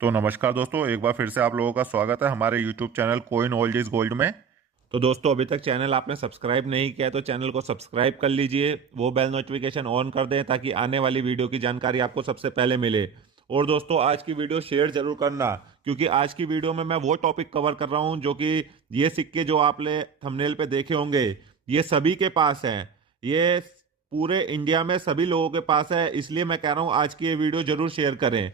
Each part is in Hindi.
तो नमस्कार दोस्तों, एक बार फिर से आप लोगों का स्वागत है हमारे YouTube channel coin old is gold में। तो दोस्तों, अभी तक चैनल आपने सब्सक्राइब नहीं किया है तो चैनल को सब्सक्राइब कर लीजिए। वो बेल नोटिफिकेशन ऑन कर दें ताकि आने वाली वीडियो की जानकारी आपको सबसे पहले मिले। और दोस्तों, आज की वीडियो शेयर जरूर करना, क्योंकि आज की वीडियो में मैं वो टॉपिक कवर कर रहा हूं जो कि ये सिक्के जो आपने थंबनेल पे देखे होंगे, ये सभी के पास हैं। ये पूरे इंडिया में सभी लोगों के पास है, इसलिए मैं कह रहा हूँ आज की ये वीडियो जरूर शेयर करें।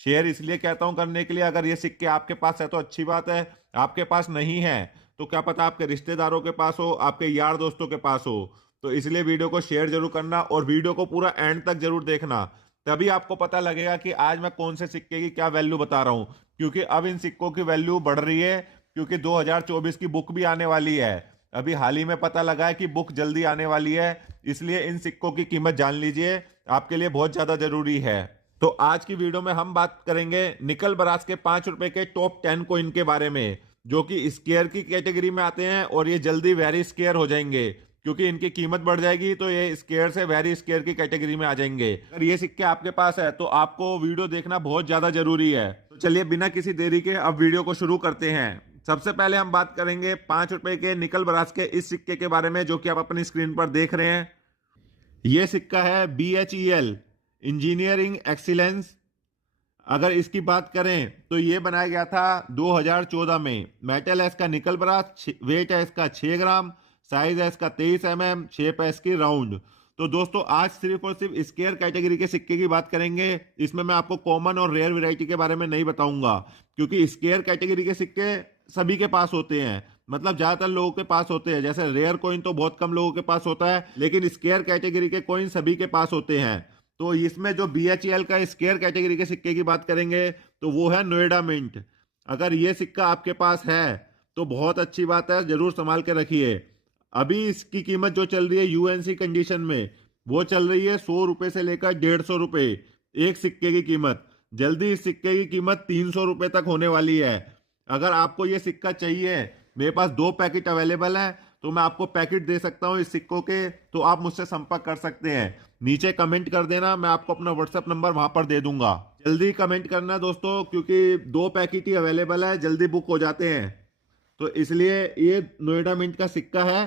शेयर इसलिए कहता हूँ करने के लिए, अगर ये सिक्के आपके पास है तो अच्छी बात है, आपके पास नहीं है तो क्या पता आपके रिश्तेदारों के पास हो, आपके यार दोस्तों के पास हो। तो इसलिए वीडियो को शेयर जरूर करना और वीडियो को पूरा एंड तक जरूर देखना। तभी आपको पता लगेगा कि आज मैं कौन से सिक्के की क्या वैल्यू बता रहा हूं, क्योंकि अब इन सिक्कों की वैल्यू बढ़ रही है, क्योंकि 2024 की बुक भी आने वाली है। अभी हाल ही में पता लगा है कि बुक जल्दी आने वाली है, इसलिए इन सिक्कों की कीमत जान लीजिए, आपके लिए बहुत ज्यादा जरूरी है। तो आज की वीडियो में हम बात करेंगे निकल बरास के 5 रुपए के टॉप 10 कोइन के बारे में, जो कि स्केयर की कैटेगरी में आते हैं और ये जल्दी वेरी स्केयर हो जाएंगे, क्योंकि इनकी कीमत बढ़ जाएगी तो ये स्केयर से वेरी स्केयर की कैटेगरी में आ जाएंगे। अगर ये सिक्के आपके पास है तो आपको वीडियो देखना बहुत ज्यादा जरूरी है। तो चलिए बिना किसी देरी के अब वीडियो को शुरू करते हैं। सबसे पहले हम बात करेंगे 5 रुपए के निकल बरास के इस सिक्के के बारे में, जो कि आप अपनी स्क्रीन पर देख रहे हैं। ये सिक्का है BHEL इंजीनियरिंग एक्सीलेंस। अगर इसकी बात करें तो ये बनाया गया था 2014 में। मेटल है इसका निकल ब्रास, वेट है इसका 6 ग्राम, साइज है इसका 23 mm, शेप है इसकी राउंड। तो दोस्तों, आज सिर्फ और सिर्फ स्केयर कैटेगरी के सिक्के की बात करेंगे। इसमें मैं आपको कॉमन और रेयर वैरायटी के बारे में नहीं बताऊंगा, क्योंकि स्केयर कैटेगरी के सिक्के सभी के पास होते हैं, मतलब ज्यादातर लोगों के पास होते हैं। जैसे रेयर कॉइन तो बहुत कम लोगों के पास होता है, लेकिन स्केयर कैटेगरी के कॉइन सभी के पास होते हैं। तो इसमें जो BHEL का स्केयर कैटेगरी के सिक्के की बात करेंगे तो वो है नोएडा मिंट। अगर ये सिक्का आपके पास है तो बहुत अच्छी बात है, जरूर संभाल के रखिए। अभी इसकी कीमत जो चल रही है UNC कंडीशन में, वो चल रही है 100 रुपए से लेकर 150 रुपए एक सिक्के की कीमत। जल्दी इस सिक्के की कीमत 300 रुपए तक होने वाली है। अगर आपको ये सिक्का चाहिए, मेरे पास 2 पैकेट अवेलेबल हैं, तो मैं आपको पैकेट दे सकता हूं इस सिक्कों के, तो आप मुझसे संपर्क कर सकते हैं। नीचे कमेंट कर देना, मैं आपको अपना व्हाट्सएप नंबर वहां पर दे दूंगा। जल्दी कमेंट करना दोस्तों, क्योंकि 2 पैकेट ही अवेलेबल है, जल्दी बुक हो जाते हैं। तो इसलिए ये नोएडा मिंट का सिक्का है,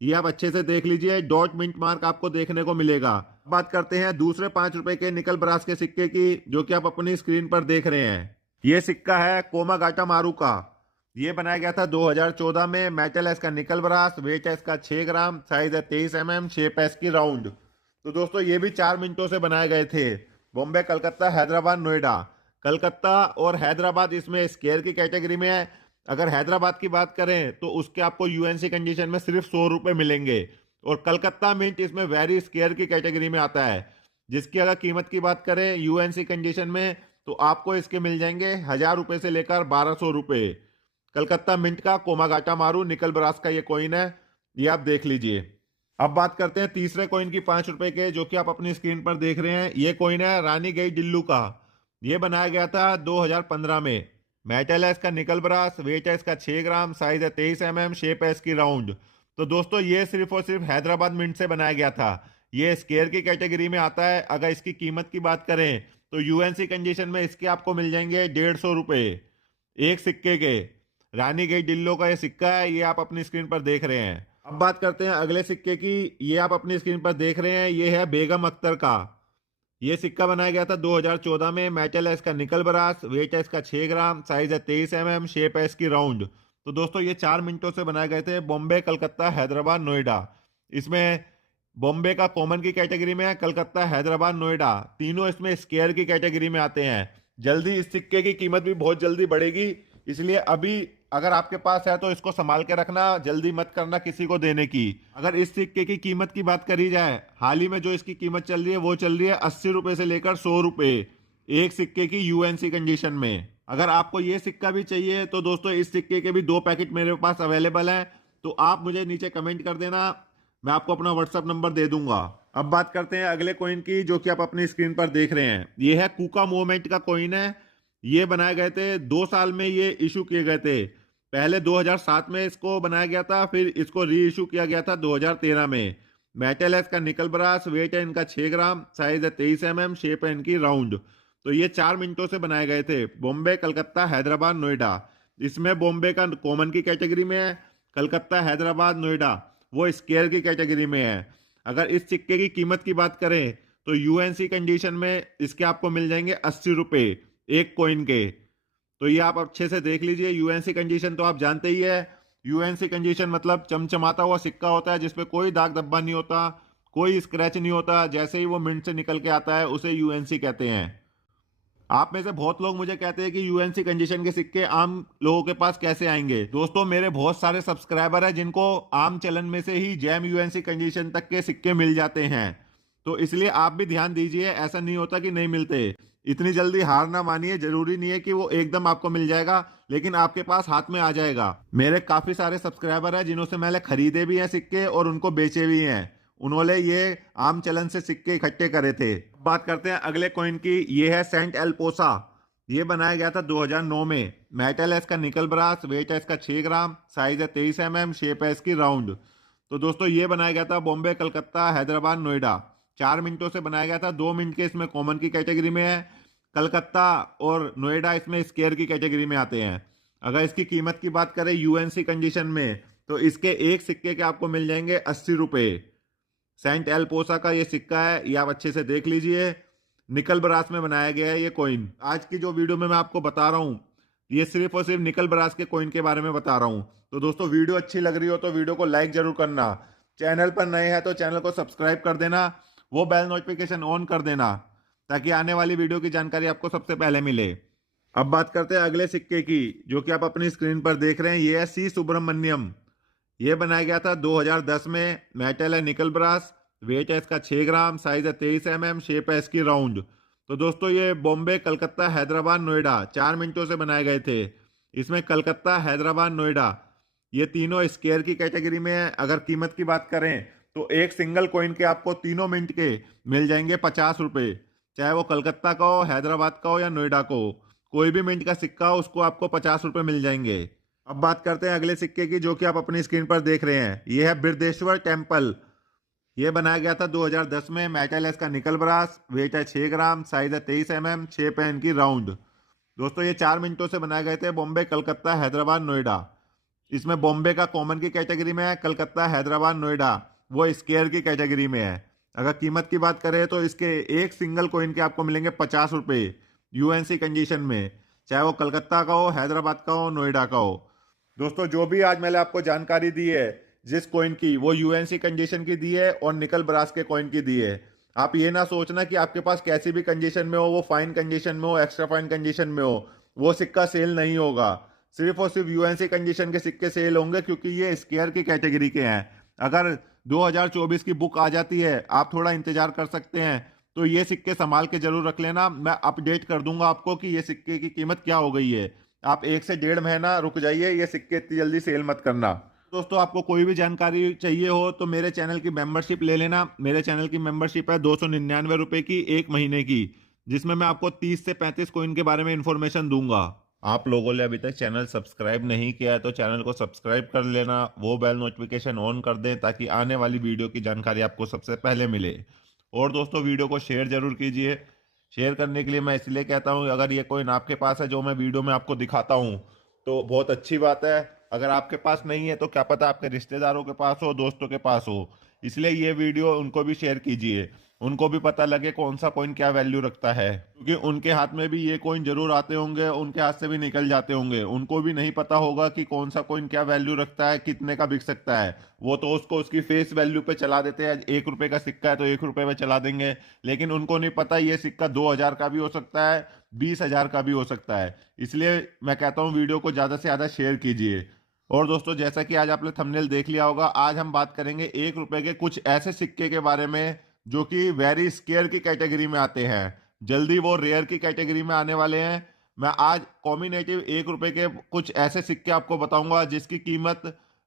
ये आप अच्छे से देख लीजिए, डॉट मिंट मार्क आपको देखने को मिलेगा। बात करते हैं दूसरे 5 रुपए के निकल ब्रास के सिक्के की, जो कि आप अपनी स्क्रीन पर देख रहे हैं। ये सिक्का है कोमागाटा मारू का। ये बनाया गया था 2014 में। मेटल है इसका निकल ब्रास, वेट है इसका 6 ग्राम, साइज है 23 mm, शेप है इसकी राउंड। तो दोस्तों, ये भी 4 मिनटों से बनाए गए थे। बॉम्बे, कलकत्ता, हैदराबाद, नोएडा। कलकत्ता और हैदराबाद इसमें स्केयर की कैटेगरी में है। अगर हैदराबाद की बात करें तो उसके आपको UNC कंडीशन में सिर्फ 100 रुपए मिलेंगे, और कलकत्ता मिंट इसमें वेरी स्केयर की कैटेगरी में आता है, जिसकी अगर कीमत की बात करें UNC कंडीशन में तो आपको इसके मिल जाएंगे 1000 रुपए से लेकर 1200 रुपए। कलकत्ता मिंट का कोमागाटा मारू निकल ब्रास का ये कॉइन है, ये आप देख लीजिए। अब बात करते हैं तीसरे कॉइन की 5 रुपए के, जो कि आप अपनी स्क्रीन पर देख रहे हैं। ये कॉइन है रानी गई डिल्लू का। ये बनाया गया था 2015 में। मेटल है इसका निकल ब्रास, वेट है इसका 6 ग्राम, साइज है 23 mm, शेप है इसकी राउंड। तो दोस्तों, ये सिर्फ और सिर्फ हैदराबाद मिंट से बनाया गया था। ये स्केयर की कैटेगरी में आता है। अगर इसकी कीमत की बात करें तो UNC कंडीशन में इसके आपको मिल जाएंगे 150 रुपए एक सिक्के के। रानी गई डिल्लो का ये सिक्का है, ये आप अपनी स्क्रीन पर देख रहे हैं। अब बात करते हैं अगले सिक्के की। ये आप अपनी स्क्रीन पर देख रहे हैं, ये है बेगम अख्तर का। ये सिक्का बनाया गया था 2014 में। मेटल है इसका निकल ब्रास, वेट है इसका 6 ग्राम, साइज है 23 mm, शेप है इसकी राउंड। तो दोस्तों, ये 4 मिनटों से बनाए गए थे। बॉम्बे, कलकत्ता, हैदराबाद, नोएडा। इसमें बॉम्बे का कॉमन की कैटेगरी में है, कलकत्ता, हैदराबाद, नोएडा तीनों इसमें स्केयर की कैटेगरी में आते हैं। जल्दी इस सिक्के की कीमत भी बहुत जल्दी बढ़ेगी, इसलिए अभी अगर आपके पास है तो इसको संभाल के रखना, जल्दी मत करना किसी को देने की। अगर इस सिक्के की कीमत की बात करी जाए, हाल ही में जो इसकी कीमत चल रही है वो चल रही है 80 रुपए से लेकर 100 रुपए एक सिक्के की UNC कंडीशन में। अगर आपको ये सिक्का भी चाहिए तो दोस्तों, इस सिक्के के भी 2 पैकेट मेरे पास अवेलेबल है, तो आप मुझे नीचे कमेंट कर देना, मैं आपको अपना व्हाट्सएप नंबर दे दूंगा। अब बात करते हैं अगले कॉइन की, जो कि आप अपनी स्क्रीन पर देख रहे हैं। ये है कुका मूवमेंट का कॉइन है। ये बनाए गए थे 2 साल में, ये इशू किए गए थे। पहले 2007 में इसको बनाया गया था, फिर इसको री इशू किया गया था 2013 में। मेटल है इसका निकल ब्रास, वेट है इनका 6 ग्राम, साइज है 23 mm, शेप है इनकी राउंड। तो ये 4 मिनटों से बनाए गए थे। बॉम्बे, कलकत्ता, हैदराबाद, नोएडा। इसमें बॉम्बे का कॉमन की कैटेगरी में है, कलकत्ता, हैदराबाद, नोएडा वो स्क्वायर की कैटेगरी में है। अगर इस सिक्के की कीमत की बात करें तो यूएनसी कंडीशन में इसके आपको मिल जाएंगे 80 रुपए एक कॉइन के। तो ये आप अच्छे से देख लीजिए। यूएनसी कंडीशन तो आप जानते ही है। यूएनसी कंडीशन मतलब चमचमाता हुआ सिक्का होता है जिसपे कोई दाग धब्बा नहीं होता, कोई स्क्रैच नहीं होता। जैसे ही वो मिंट से निकल के आता है उसे यूएनसी कहते हैं। आप में से बहुत लोग मुझे कहते हैं कि यूएनसी कंडीशन के सिक्के आम लोगों के पास कैसे आएंगे। दोस्तों, मेरे बहुत सारे सब्सक्राइबर हैं जिनको आम चलन में से ही जैम यूएनसी कंडीशन तक के सिक्के मिल जाते हैं। तो इसलिए आप भी ध्यान दीजिए, ऐसा नहीं होता कि नहीं मिलते। इतनी जल्दी हार ना मानिए। जरूरी नहीं है कि वो एकदम आपको मिल जाएगा, लेकिन आपके पास हाथ में आ जाएगा। मेरे काफी सारे सब्सक्राइबर हैं जिन्होंने मैंने खरीदे भी हैं सिक्के और उनको बेचे भी हैं। उन्होंने ये आम चलन से सिक्के इकट्ठे करे थे। बात करते हैं अगले कॉइन की। ये है सेंट एल्पोसा। ये बनाया गया था 2009 में। मेटल है इसका निकल ब्रास, वेट है इसका 6 ग्राम, साइज है 23 mm, शेप है इसकी राउंड। तो दोस्तों ये बनाया गया था बॉम्बे, कलकत्ता, हैदराबाद, नोएडा। 4 मिनटों से बनाया गया था। 2 मिनट के इसमें कॉमन की कैटेगरी में है। कलकत्ता और नोएडा इसमें स्क्वायर की कैटेगरी में आते हैं। अगर इसकी कीमत की बात करें यूएनसी कंडीशन में तो इसके एक सिक्के के आपको मिल जाएंगे 80 रुपए। सेंट एल्पोसा का ये सिक्का है, ये आप अच्छे से देख लीजिए। निकल ब्रास में बनाया गया है ये कॉइन। आज की जो वीडियो में मैं आपको बता रहा हूँ ये सिर्फ और सिर्फ निकल ब्रास के कॉइन के बारे में बता रहा हूँ। तो दोस्तों, वीडियो अच्छी लग रही हो तो वीडियो को लाइक जरूर करना। चैनल पर नए हैं तो चैनल को सब्सक्राइब कर देना, वो बेल नोटिफिकेशन ऑन कर देना ताकि आने वाली वीडियो की जानकारी आपको सबसे पहले मिले। अब बात करते हैं अगले सिक्के की, जो कि आप अपनी स्क्रीन पर देख रहे हैं। ये है सी सुब्रमण्यम। ये बनाया गया था 2010 में। मेटल है निकल ब्रास, वेट है इसका 6 ग्राम, साइज है 23 mm, शेप है इसकी राउंड। तो दोस्तों ये बॉम्बे, कलकत्ता, हैदराबाद, नोएडा 4 मिनटों से बनाए गए थे। इसमें कलकत्ता, हैदराबाद, नोएडा ये तीनों स्क्वायर की कैटेगरी में है। अगर कीमत की बात करें तो एक सिंगल कॉइन के आपको तीनों मिनट के मिल जाएंगे 50 रुपए। चाहे वो कलकत्ता का हो, हैदराबाद का हो या नोएडा को, कोई भी मिनट का सिक्का हो उसको आपको 50 रुपए मिल जाएंगे। अब बात करते हैं अगले सिक्के की, जो कि आप अपनी स्क्रीन पर देख रहे हैं। यह है बिरदेश्वर टेम्पल। यह बनाया गया था 2010 में। मेटल है इसका निकल ब्रास, वेट है 6 ग्राम, साइज है 23 mm, शेप है इनकी राउंड। दोस्तों ये 4 मिनटों से बनाए गए थे। बॉम्बे, कलकत्ता, हैदराबाद, नोएडा। इसमें बॉम्बे का कॉमन की कैटेगरी में है, कलकत्ता, हैदराबाद, नोएडा वो स्क्वायर की कैटेगरी में है। अगर कीमत की बात करें तो इसके एक सिंगल कॉइन के आपको मिलेंगे 50 रुपए यूएनसी कंडीशन में, चाहे वो कलकत्ता का हो, हैदराबाद का हो, नोएडा का हो। दोस्तों, जो भी आज मैंने आपको जानकारी दी है जिस कॉइन की, वो यूएनसी कंडीशन की दी है और निकल ब्रास के कॉइन की दी है। आप ये ना सोचना कि आपके पास कैसी भी कंडीशन में हो, वो फाइन कंडीशन में हो, एक्स्ट्रा फाइन कंडीशन में हो, वो सिक्का सेल नहीं होगा। सिर्फ और सिर्फ यूएनसी कंडीशन के सिक्के सेल होंगे क्योंकि ये स्क्वायर की कैटेगरी के हैं। अगर 2024 की बुक आ जाती है, आप थोड़ा इंतजार कर सकते हैं, तो ये सिक्के संभाल के जरूर रख लेना। मैं अपडेट कर दूंगा आपको कि ये सिक्के की कीमत क्या हो गई है। आप 1 से 1.5 महीना रुक जाइए, ये सिक्के इतनी जल्दी सेल मत करना। दोस्तों, आपको कोई भी जानकारी चाहिए हो तो मेरे चैनल की मेंबरशिप ले लेना। मेरे चैनल की मेंबरशिप है 299 रुपए की 1 महीने की, जिसमें मैं आपको 30 से 35 कॉइन के बारे में इंफॉर्मेशन दूंगा। आप लोगों ने अभी तक चैनल सब्सक्राइब नहीं किया है तो चैनल को सब्सक्राइब कर लेना, वो बेल नोटिफिकेशन ऑन कर दें ताकि आने वाली वीडियो की जानकारी आपको सबसे पहले मिले। और दोस्तों, वीडियो को शेयर जरूर कीजिए। शेयर करने के लिए मैं इसलिए कहता हूँ, अगर ये कॉइन आपके पास है जो मैं वीडियो में आपको दिखाता हूँ तो बहुत अच्छी बात है। अगर आपके पास नहीं है तो क्या पता आपके रिश्तेदारों के पास हो, दोस्तों के पास हो। इसलिए ये वीडियो उनको भी शेयर कीजिए, उनको भी पता लगे कौन सा कॉइन क्या वैल्यू रखता है, क्योंकि उनके हाथ में भी ये कॉइन जरूर आते होंगे, उनके हाथ से भी निकल जाते होंगे। उनको भी नहीं पता होगा कि कौन सा कॉइन क्या वैल्यू रखता है, कितने का बिक सकता है। वो तो उसको उसकी फेस वैल्यू पे चला देते हैं। 1 रुपए का सिक्का है तो 1 रुपए में चला देंगे, लेकिन उनको नहीं पता ये सिक्का 2000 का भी हो सकता है, 20,000 का भी हो सकता है। इसलिए मैं कहता हूँ वीडियो को ज़्यादा से ज़्यादा शेयर कीजिए। और दोस्तों, जैसा कि आज आपने थंबनेल देख लिया होगा, आज हम बात करेंगे 1 रुपए के कुछ ऐसे सिक्के के बारे में जो कि वेरी स्केयर की कैटेगरी में आते हैं। जल्दी वो रेयर की कैटेगरी में आने वाले हैं। मैं आज कॉम्बिनेटिव 1 रुपए के कुछ ऐसे सिक्के आपको बताऊंगा जिसकी कीमत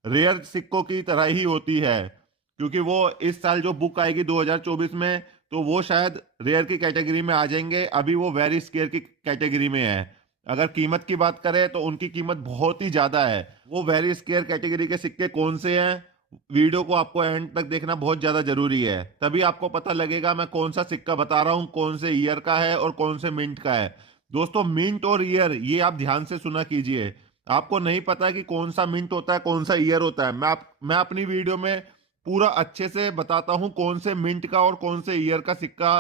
रेयर सिक्कों की तरह ही होती है, क्योंकि वो इस साल जो बुक आएगी 2024 में तो वो शायद रेयर की कैटेगरी में आ जाएंगे। अभी वो वेरी स्केयर की कैटेगरी में है। अगर कीमत की बात करें तो उनकी कीमत बहुत ही ज्यादा है। वो वेरी स्केयर कैटेगरी के सिक्के कौन से हैं वीडियो को आपको एंड तक देखना बहुत ज्यादा जरूरी है, तभी आपको पता लगेगा मैं कौन सा सिक्का बता रहा हूं, कौन से ईयर का है और कौन से मिंट का है। दोस्तों, मिंट और ईयर ये आप ध्यान से सुना कीजिए। आपको नहीं पता है कि कौन सा मिंट होता है, कौन सा ईयर होता है। मैं अपनी वीडियो में पूरा अच्छे से बताता हूं कौन से मिंट का और कौन से ईयर का सिक्का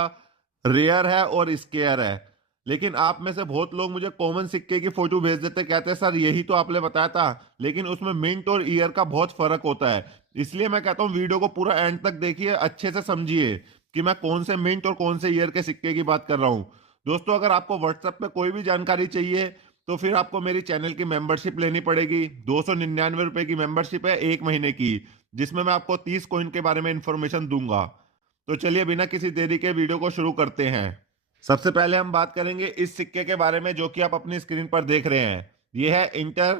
रेयर है और स्केयर है। लेकिन आप में से बहुत लोग मुझे कॉमन सिक्के की फोटो भेज देते, कहते हैं सर यही तो आपने बताया था, लेकिन उसमें मिंट और ईयर का बहुत फर्क होता है। इसलिए मैं कहता हूं वीडियो को पूरा एंड तक देखिए, अच्छे से समझिए कि मैं कौन से मिंट और कौन से ईयर के सिक्के की बात कर रहा हूं। दोस्तों, अगर आपको व्हाट्सएप पे कोई भी जानकारी चाहिए तो फिर आपको मेरी चैनल की मेंबरशिप लेनी पड़ेगी। 299 रुपए की मेंबरशिप है 1 महीने की, जिसमें मैं आपको 30 कॉइन के बारे में इंफॉर्मेशन दूंगा। तो चलिए बिना किसी देरी के वीडियो को शुरू करते हैं। सबसे पहले हम बात करेंगे इस सिक्के के बारे में जो कि आप अपनी स्क्रीन पर देख रहे हैं। यह है इंटर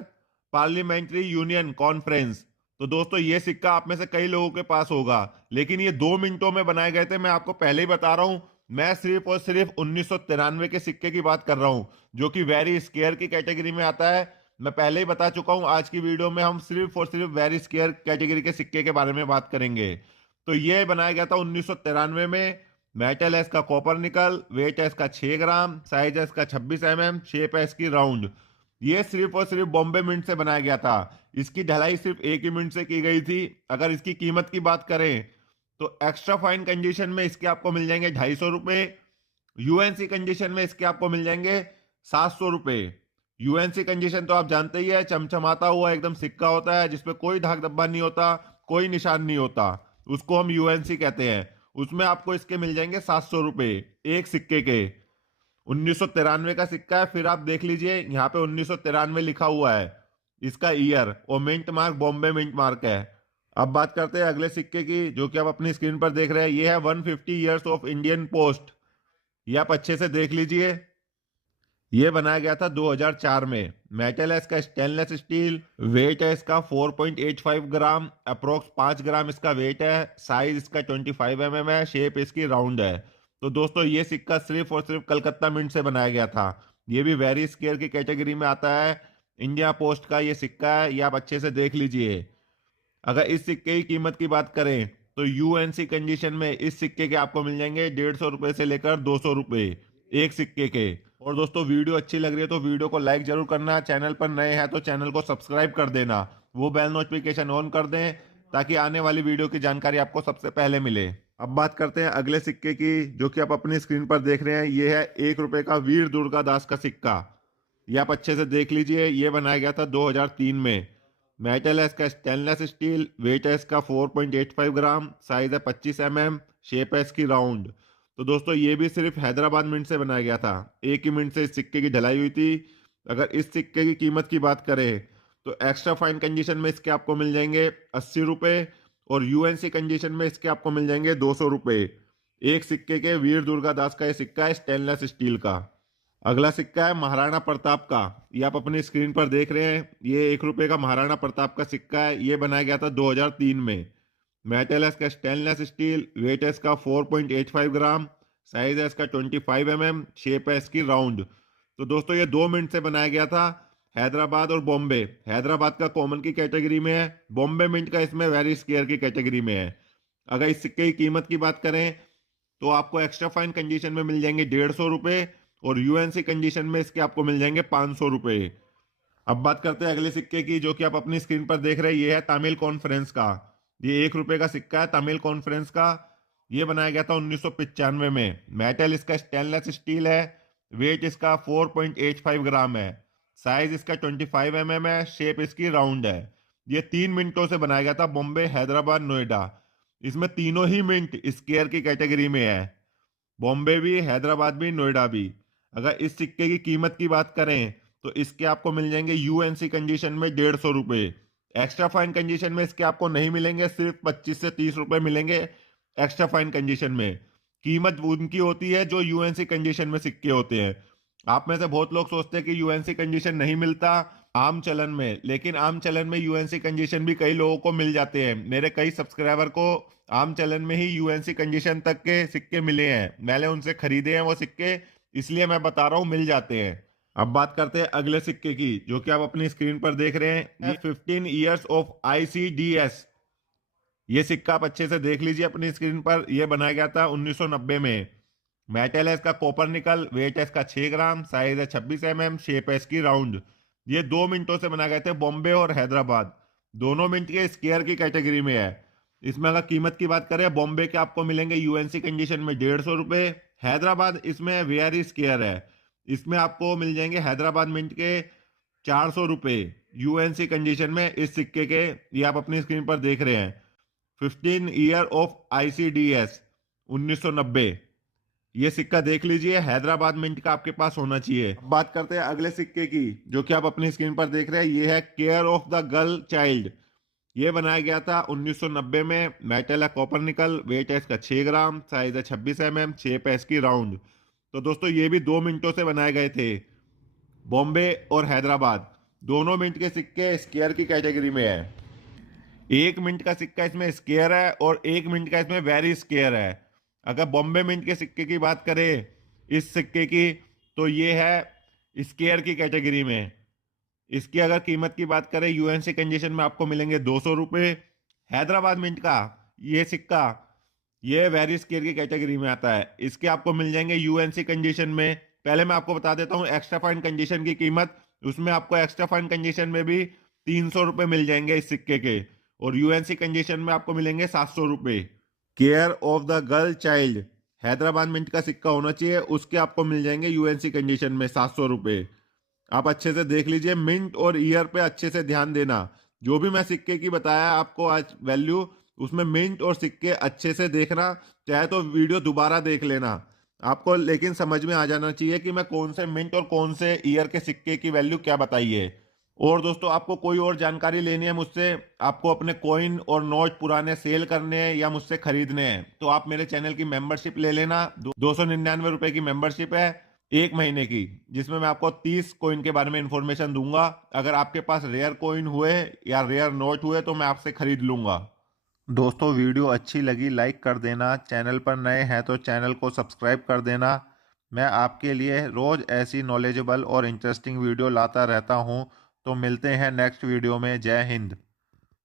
पार्लियामेंट्री यूनियन कॉन्फ्रेंस। तो दोस्तों, ये सिक्का आप में से कई लोगों के पास होगा, लेकिन ये 2 मिनटों में बनाए गए थे। मैं आपको पहले ही बता रहा हूं, मैं सिर्फ और सिर्फ 1993 के सिक्के की बात कर रहा हूं, जो कि वेरी स्केयर की कैटेगरी में आता है। मैं पहले ही बता चुका हूं, आज की वीडियो में हम सिर्फ और सिर्फ वेरी स्केयर कैटेगरी के सिक्के के बारे में बात करेंगे। तो ये बनाया गया था 1993 में। मेटल है इसका कॉपर निकल, वेट है इसका 6 ग्राम, साइज है इसका 26 mm, शेप है इसकी राउंड। ये सिर्फ और सिर्फ बॉम्बे मिंट से बनाया गया था। इसकी ढलाई सिर्फ एक ही मिनट से की गई थी। अगर इसकी कीमत की बात करें तो एक्स्ट्रा फाइन कंडीशन में इसके आपको मिल जाएंगे 250 रुपए। यूएनसी कंडीशन में इसके आपको मिल जाएंगे 700 रुपए। यूएनसी कंडीशन तो आप जानते ही है, चमचमाता हुआ एकदम सिक्का होता है जिसपे कोई धाक धब्बा नहीं होता, कोई निशान नहीं होता, उसको हम यूएनसी कहते हैं। उसमें आपको इसके मिल जाएंगे 700 रुपए एक सिक्के के। 1993 का सिक्का है। फिर आप देख लीजिए यहाँ पे 1993 लिखा हुआ है, इसका ईयर और mint mark Bombay mint mark है। अब बात करते हैं अगले सिक्के की जो कि आप अपनी स्क्रीन पर देख रहे हैं। ये है 150 ईयर्स ऑफ इंडियन पोस्ट। ये आप अच्छे से देख लीजिए। ये बनाया गया था 2004 में। मेटल है इसका स्टेनलेस स्टील, वेट है इसका 4.85 ग्राम, अप्रोक्स 5 ग्राम इसका वेट है, साइज इसका 25 mm है, शेप इसकी राउंड है। तो दोस्तों, ये सिक्का सिर्फ और सिर्फ कलकत्ता मिंट से बनाया गया था। ये भी वेरी स्केयर की कैटेगरी में आता है। इंडिया पोस्ट का ये सिक्का है, ये आप अच्छे से देख लीजिए। अगर इस सिक्के की कीमत की बात करें तो यूएनसी कंडीशन में इस सिक्के के आपको मिल जाएंगे 150 रुपए से लेकर 200 रुपए एक सिक्के के। और दोस्तों, वीडियो अच्छी लग रही है तो वीडियो को लाइक जरूर करना, चैनल पर नए हैं तो चैनल को सब्सक्राइब कर देना, वो बेल नोटिफिकेशन ऑन कर दें ताकि आने वाली वीडियो की जानकारी आपको सबसे पहले मिले। अब बात करते हैं अगले सिक्के की जो कि आप अपनी स्क्रीन पर देख रहे हैं। ये है 1 रुपए का वीर दुर्गादास का सिक्का। ये आप अच्छे से देख लीजिए। ये बनाया गया था 2003 में। मेटल है इसका स्टेनलेस स्टील, वेट है इसका 4.85 ग्राम, साइज है 25 mm, शेप है इसकी राउंड। तो दोस्तों, ये भी सिर्फ हैदराबाद मिंट से बनाया गया था। एक ही मिनट से इस सिक्के की ढलाई हुई थी। अगर इस सिक्के की कीमत की बात करें तो एक्स्ट्रा फाइन कंडीशन में इसके आपको मिल जाएंगे 80 रुपए और यूएनसी कंडीशन में इसके आपको मिल जाएंगे 200 रुपए एक सिक्के के। वीर दुर्गादास का ये सिक्का है स्टेनलेस स्टील का। अगला सिक्का है महाराणा प्रताप का। ये आप अपनी स्क्रीन पर देख रहे हैं। ये 1 रुपए का महाराणा प्रताप का सिक्का है। ये बनाया गया था 2003 में। मेटल है इसका स्टेनलेस स्टील, वेट है इसका 4.85 ग्राम, साइज है इसका 25 mm, शेप है इसकी राउंड। तो दोस्तों, ये 2 मिनट से बनाया गया था। हैदराबाद और बॉम्बे, हैदराबाद का कॉमन की कैटेगरी में है, बॉम्बे मिंट का इसमें वेरी स्केयर की कैटेगरी में है। अगर इस सिक्के की कीमत की बात करें तो आपको एक्स्ट्रा फाइन कंडीशन में मिल जाएंगे 150 रुपए और यूएनसी कंडीशन में इसके आपको मिल जाएंगे 500 रुपए। अब बात करते हैं अगले सिक्के की जो कि आप अपनी स्क्रीन पर देख रहे हैं। ये है तमिल कॉन्फ्रेंस का। ये 1 रुपए का सिक्का है तमिल कॉन्फ्रेंस का। ये बनाया गया था 1995 में। मेटल इसका स्टेनलेस स्टील है, वेट इसका 4.85 ग्राम है, साइज इसका 25 mm है, शेप इसकी राउंड है। ये 3 मिनटों से बनाया गया था बॉम्बे, हैदराबाद, नोएडा। इसमें तीनों ही मिनट स्केयर की कैटेगरी में है, बॉम्बे भी, हैदराबाद भी, नोएडा भी। अगर इस सिक्के की कीमत की बात करें तो इसके आपको मिल जाएंगे यूएनसी कंडीशन में 150 रुपए। एक्स्ट्रा फाइन कंडीशन में इसके आपको नहीं मिलेंगे, सिर्फ 25 से 30 रुपए मिलेंगे एक्स्ट्रा फाइन कंडीशन में। कीमत उनकी होती है जो यूएनसी कंडीशन में सिक्के होते हैं। आप में से बहुत लोग सोचते हैं कि यूएनसी कंडीशन नहीं मिलता आम चलन में, लेकिन आम चलन में यूएनसी कंडीशन भी कई लोगों को मिल जाते हैं। मेरे कई सब्सक्राइबर को आम चलन में ही यूएनसी कंडीशन तक के सिक्के मिले हैं, मैंने उनसे खरीदे हैं वो सिक्के, इसलिए मैं बता रहा हूं मिल जाते हैं। अब बात करते हैं अगले सिक्के की जो कि आप अपनी स्क्रीन पर देख रहे हैं। ये 15 ईयर्स ऑफ आईसीडीएस ये सिक्का आप अच्छे से देख लीजिए अपनी स्क्रीन पर। यह बनाया गया था 1990 में। मेटल है इसका कॉपर निकल, वेट है इसका 6 ग्राम, साइज है 26 mm, शेप है इसकी राउंड। ये 2 मिनटों से बनाए गए थे, बॉम्बे और हैदराबाद दोनों मिनट के स्क्वायर की कैटेगरी में है। इसमें अगर कीमत की बात करें, बॉम्बे के आपको मिलेंगे यूएनसी कंडीशन में 150 रुपये। हैदराबाद इसमें वेरी स्क्वायर है, इसमें आपको मिल जाएंगे हैदराबाद मिंट के 400 रुपये यूएनसी कंडीशन में इस सिक्के के। ये आप अपनी स्क्रीन पर देख रहे हैं। 15 ईयर ऑफ आईसीडीएस 1990। ये सिक्का देख लीजिए, हैदराबाद मिंट का आपके पास होना चाहिए। अब बात करते हैं अगले सिक्के की, जो कि आप अपनी स्क्रीन पर देख रहे हैं। ये है care of the girl child. ये बनाया गया था 1990 में। मेटल है कॉपर निकल, वेट है इसका 6 ग्राम, साइज है 26 mm, शेप है इसकी राउंड। तो दोस्तों ये भी 2 मिनटों से बनाए गए थे। बॉम्बे और हैदराबाद दोनों मिनट के सिक्के स्क्वायर की कैटेगरी में है। 1 मिनट का सिक्का इसमें स्क्वायर है और 1 मिनट का इसमें वेरी स्क्वायर है। अगर बॉम्बे मिंट के सिक्के की बात करें, इस सिक्के की, तो ये है स्क्वायर की कैटेगरी में। इसकी अगर कीमत की बात करें, यूएनसी कंडीशन में आपको मिलेंगे 200 रुपये। हैदराबाद मिंट का ये सिक्का, ये वेरी स्क्वायर की कैटेगरी में आता है। इसके आपको मिल जाएंगे यूएनसी कंडीशन में। पहले मैं आपको बता देता हूँ एक्स्ट्रा फाइन कंडीशन की कीमत। उसमें आपको एक्स्ट्रा फाइन कंडीशन में भी 300 रुपये मिल जाएंगे इस सिक्के के, और यूएनसी कंडीशन में आपको मिलेंगे 700 रुपये। Care of the girl child Hyderabad mint का सिक्का होना चाहिए, उसके आपको मिल जाएंगे यूएनसी कंडीशन में 700 रुपये। आप अच्छे से देख लीजिए, मिंट और ईयर पे अच्छे से ध्यान देना। जो भी मैं सिक्के की बताया आपको आज वैल्यू, उसमें मिंट और सिक्के अच्छे से देखना, चाहे तो वीडियो दोबारा देख लेना आपको, लेकिन समझ में आ जाना चाहिए कि मैं कौन से मिंट और कौन से ईयर के सिक्के की वैल्यू क्या बताई है। और दोस्तों, आपको कोई और जानकारी लेनी है मुझसे, आपको अपने कॉइन और नोट पुराने सेल करने हैं या मुझसे खरीदने हैं, तो आप मेरे चैनल की मेंबरशिप ले लेना। 299 रुपए की मेंबरशिप है 1 महीने की, जिसमें मैं आपको 30 कॉइन के बारे में इंफॉर्मेशन दूंगा। अगर आपके पास रेयर कॉइन हुए या रेयर नोट हुए तो मैं आपसे खरीद लूंगा। दोस्तों वीडियो अच्छी लगी लाइक कर देना, चैनल पर नए हैं तो चैनल को सब्सक्राइब कर देना। मैं आपके लिए रोज़ ऐसी नॉलेजेबल और इंटरेस्टिंग वीडियो लाता रहता हूँ। तो मिलते हैं नेक्स्ट वीडियो में। जय हिंद।